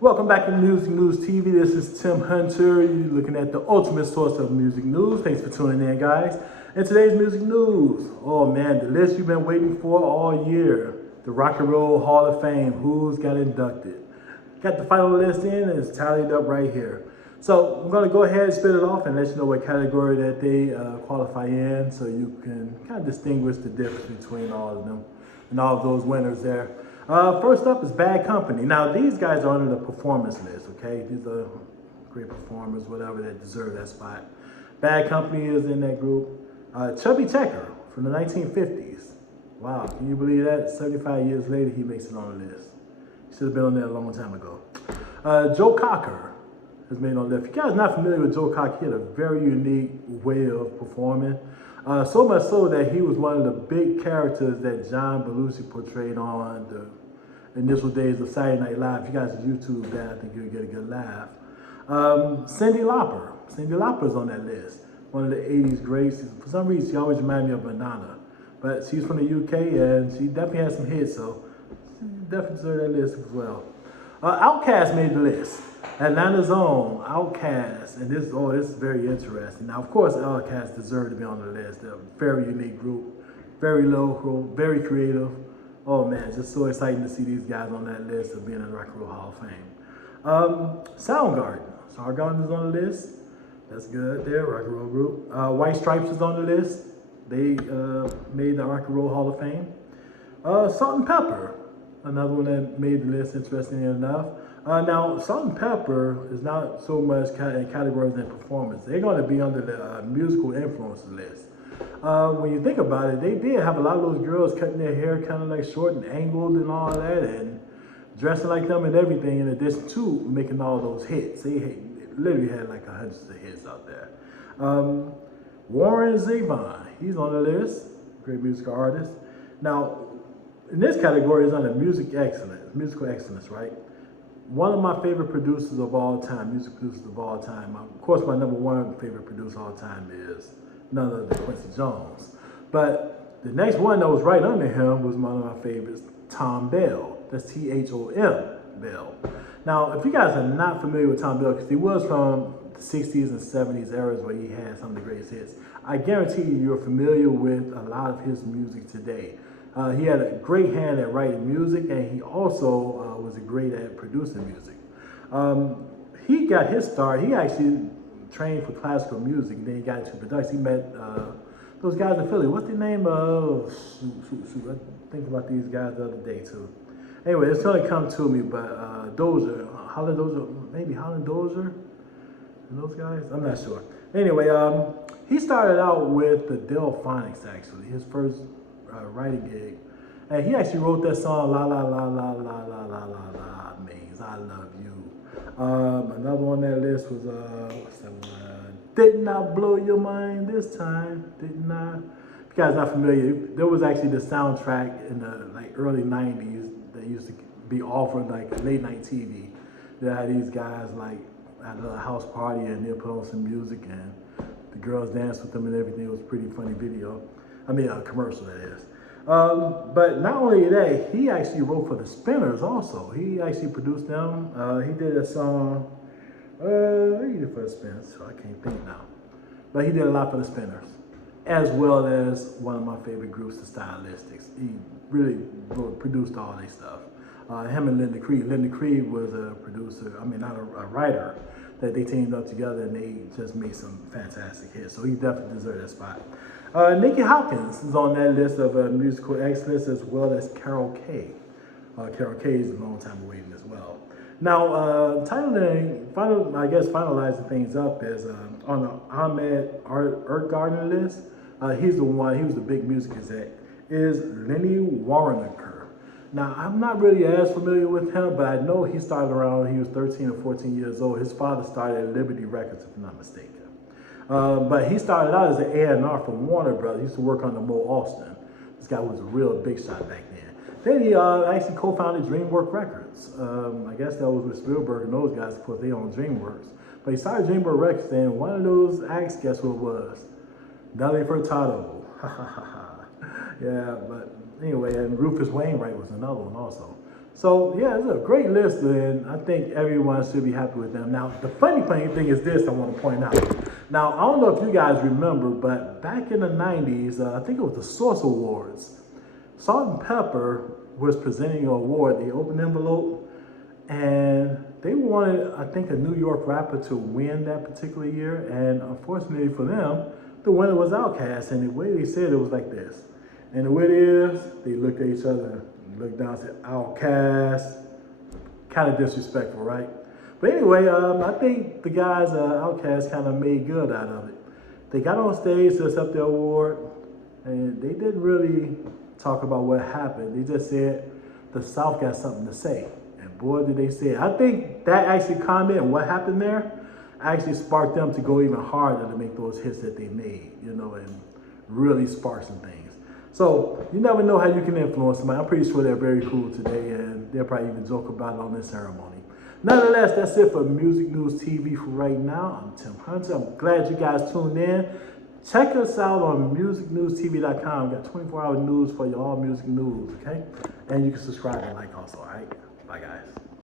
Welcome back to Music News TV. This is Tim Hunter. You're looking at the ultimate source of music news. Thanks for tuning in, guys. And today's music news. Oh man, the list you've been waiting for all year. The Rock and Roll Hall of Fame. Who's got inducted? Got the final list in and it's tallied up right here. So I'm going to go ahead and spit it off and let you know what category that they qualify in, so you can kind of distinguish the difference between all of them and all of those winners there. First up is Bad Company. Now, these guys are under the performance list, okay? These are great performers, whatever, that deserve that spot. Bad Company is in that group. Chubby Checker from the 1950s. Wow, can you believe that? 75 years later, he makes it on the list. He should have been on there a long time ago. Joe Cocker has made it on the list. If you guys are not familiar with Joe Cocker, he had a very unique way of performing. So much so that he was one of the big characters that John Belushi portrayed on the initial days of Saturday Night Live. If you guys YouTube that, I think you'll get a good laugh. Cyndi Lauper. Cyndi Lauper's on that list. One of the 80s greats. For some reason, she always reminded me of Madonna. But she's from the UK and she definitely has some hits, so she definitely deserves that list as well. Outkast made the list. Atlanta's own Outkast, and this is very interesting. Now, of course, Outkast deserve to be on the list. They're a very unique group, very local, very creative. Oh man, it's just so exciting to see these guys on that list of being in the Rock and Roll Hall of Fame. Sound Garden. Sound Garden is on the list. That's good there, Rock and Roll group. White Stripes is on the list. They made the Rock and Roll Hall of Fame. Salt and Pepper, another one that made the list, interestingly enough. Now, Salt and Pepper is not so much in categories and performance. They're going to be under the musical influences list. When you think about it, they did have a lot of those girls cutting their hair kind of like short and angled and all that, and dressing like them and everything, in addition to making all those hits. They literally had like hundreds of hits out there. Warren Zevon, he's on the list, great musical artist. Now, in this category is under musical excellence, right? One of my favorite producers of all time, music producers of all time. Of course, my number one favorite producer of all time is none other than Quincy Jones. But the next one that was right under him was one of my favorites, Tom Bell. That's T-H-O-M, Bell. Now, if you guys are not familiar with Tom Bell, because he was from the 60s and 70s eras where he had some of the greatest hits, I guarantee you're familiar with a lot of his music today. He had a great hand at writing music, and he also was great at producing music. He got his start. He actually trained for classical music, and then he got into production. He met those guys in Philly. What's the name of? Shoot. I think about these guys the other day too. Anyway, it's gonna come to me, but Dozier, Holland Dozier, maybe Holland Dozier, and those guys. I'm not sure. Anyway, he started out with the Delphonics, actually, his first writing gig, and he actually wrote that song "La La La La La La La La La" means "I love you." Another one on that list was what's that one? Didn't I blow your mind this time? Didn't I? If you guys are not familiar, there was actually the soundtrack in the early '90s that used to be offered late night TV. They had these guys at a house party and they'll put on some music and the girls dance with them and everything. It was a pretty funny video. I mean, a commercial, that is. But not only that, he actually wrote for the Spinners also. He actually produced them. He did a song, what he did for the Spinners? So I can't think now. But he did a lot for the Spinners, as well as one of my favorite groups, the Stylistics. He really produced all their stuff. Him and Linda Creed. Linda Creed was a producer, not a writer, that they teamed up together and they just made some fantastic hits. So he definitely deserved that spot. Nicky Hopkins is on that list of musical excellence, as well as Carol Kay. Carol Kay is a long time waiting as well. Now, finalizing things up is on the Ahmed Garden list. He's the one, he was the big music exec, is Lenny Waronker. Now, I'm not really as familiar with him, but I know he started around, he was 13 or 14 years old. His father started at Liberty Records, if I'm not mistaken. But he started out as an A&R from Warner Brothers. He used to work under Mo Austin. This guy was a real big shot back then. Then he actually co-founded DreamWorks Records. I guess that was with Spielberg and those guys, of course, they own DreamWorks. But he started DreamWorks Records, and one of those acts, guess who it was? Nelly Furtado. Yeah, but anyway, and Rufus Wainwright was another one also. So yeah, it's a great list, and I think everyone should be happy with them. Now, the funny thing is this I want to point out. Now, I don't know if you guys remember, but back in the 90s, I think it was the Source Awards, Salt and Pepper was presenting an award, the open envelope, and they wanted, I think, a New York rapper to win that particular year, and unfortunately for them, the winner was Outkast, and the way they said it was like this. And the way it is, they looked at each other, looked down and said, Outkast. Kind of disrespectful, right? But anyway, I think the guys Outkast kind of made good out of it. They got on stage to accept the award, and they didn't really talk about what happened. They just said the South got something to say. And boy, did they say it. I think that actually comment, what happened there, actually sparked them to go even harder to make those hits that they made, you know, and really spark some things. So you never know how you can influence somebody. I'm pretty sure they're very cool today, and they'll probably even joke about it on this ceremony. Nonetheless, that's it for Music News TV for right now. I'm Tim Hunter. I'm glad you guys tuned in. Check us out on musicnewstv.com. We got 24-hour news for you, all music news, okay? And you can subscribe and like also, all right? Bye, guys.